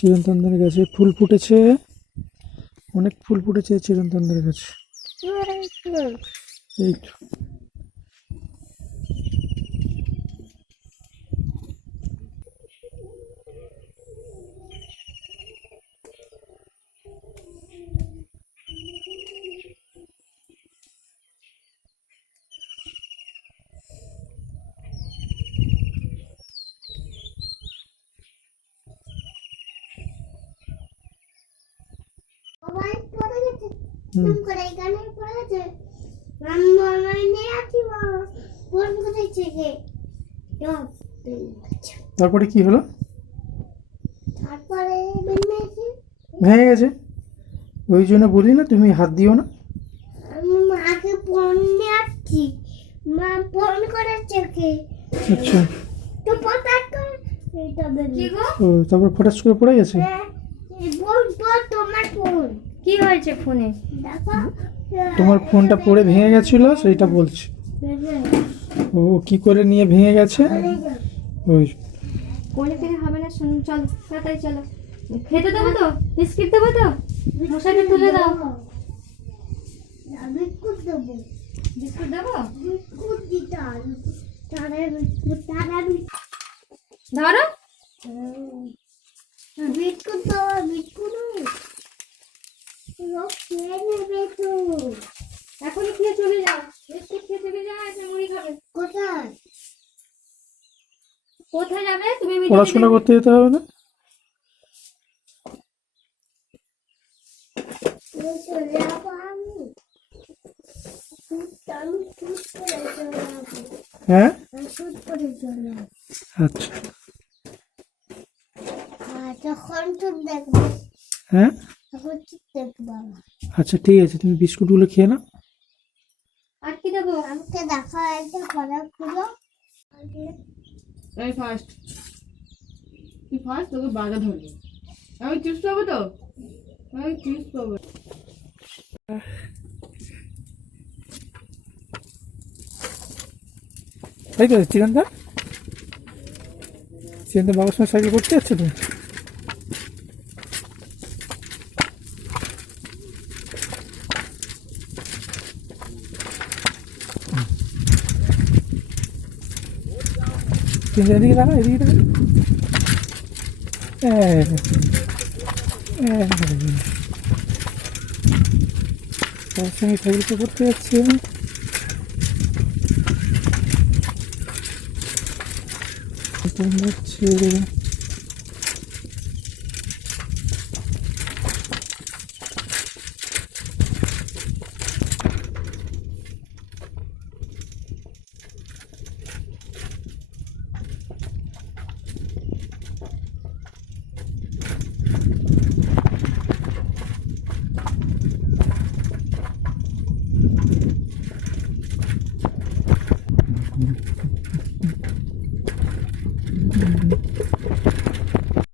চিরন্তনের গাছে ফুল ফুটেছে, অনেক ফুল ফুটেছে চিরন্তনের গাছে। এই তো তারপরে কি হলো? তারপরে ভেঙে গেছে। ওই জন্য বলি না তুমি হাত দিও না। আমি মাকে ফোন দিচ্ছি, মা ফোন করেছে কে? আচ্ছা, তো পটাক করে এটা কি গো? ও তারপর ফটাস করে পড়ে গেছে। তোমার ফোন কি হয়েছে ফোনে দেখো। তোমার ফোনটা পড়ে ভেঙে গেছিল, সেইটা বলছি। ও কি করে নিয়ে ভেঙে গেছে? ওই কোনে থেকে হবে না, শুনুন চলো তাড়াতাড়ি চলো। খেতে দেবো তো, বিস্কিট দেবো তো, মশাকে তুলে দাও। বিস্কুট দেবো, বিস্কুট দেবো, বিস্কুট দিতে হবে। তারে বিস্কুট ধরো বিস্কুট দেবো, বিস্কুট খেয়ে নেবে তো। এখনই খেয়ে চলে যাও, বিস্কুট খেয়ে চলে যাও, এসে মুড়ি খাবে। কোথায় কোথায় যাবে তুমি? পড়াশোনা করতে যেতে হবে না? চলে যাবো আমি, আমি শুট করে চলে যাবো। হ্যাঁ শুট করে চলে যাবো। আচ্ছা তখন শুট দেখবো। হ্যাঁ তখন শুট দেখবো। আচ্ছা ঠিক আছে, তুমি বিস্কুটগুলো খেয়ে নাও। আর কি দেবো? আমাকে দেখা হয়েছে খবরগুলো। এই ফার্স্ট, তুই ফার্স্ট, তোকে বাধা ধরবি। আমি চিপস পাবো তো, আমি চিপস পাবো। তাই তো চিরন্তন, চিরন্তন বাবার সঙ্গে সাইকেল করতে যাচ্ছে তো। এদিকে দাঁড়া, এদিকে দাঁড়া। তার সঙ্গে সাইকেল করতে যাচ্ছে। যাচ্ছে